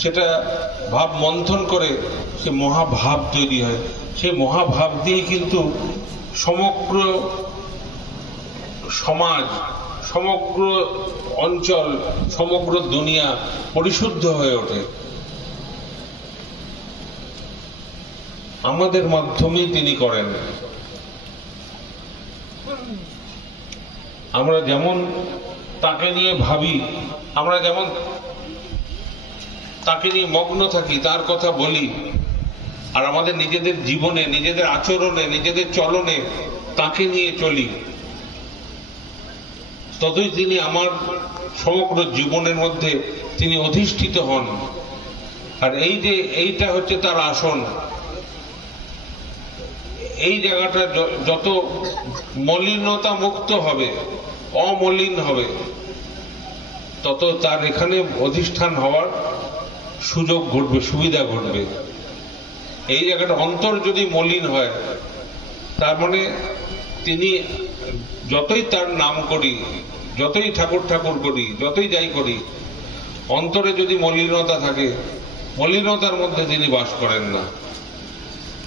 সেটা ভাব মন্থন করে সে মহাভাব তৈরি হয়। সেই মহাভাব দিয়ে কিন্তু সমগ্র সমাজ, সমগ্র অঞ্চল, সমগ্র দুনিয়া পরিশুদ্ধ হয়ে ওঠে। আমাদের মাধ্যমেই তিনি করেন। আমরা যেমন তাকে নিয়ে ভাবি, আমরা যেমন তাকে নিয়ে মগ্ন থাকি, তার কথা বলি, আর আমাদের নিজেদের জীবনে, নিজেদের আচরণে, নিজেদের চলনে তাকে নিয়ে চলি, ততই তিনি আমার সমগ্র জীবনের মধ্যে তিনি অধিষ্ঠিত হন। আর এই যে এইটা হচ্ছে তার আসন, এই জায়গাটা যত মলিনতা মুক্ত হবে, অমলিন হবে, তত তার এখানে অধিষ্ঠান হওয়ার সুযোগ ঘটবে, সুবিধা ঘটবে। এই জায়গাটা অন্তর যদি মলিন হয়, তার মানে তিনি যতই তার নাম করি, যতই ঠাকুর ঠাকুর করি, যতই যাই করি, অন্তরে যদি মলিনতা থাকে, মলিনতার মধ্যে তিনি বাস করেন না।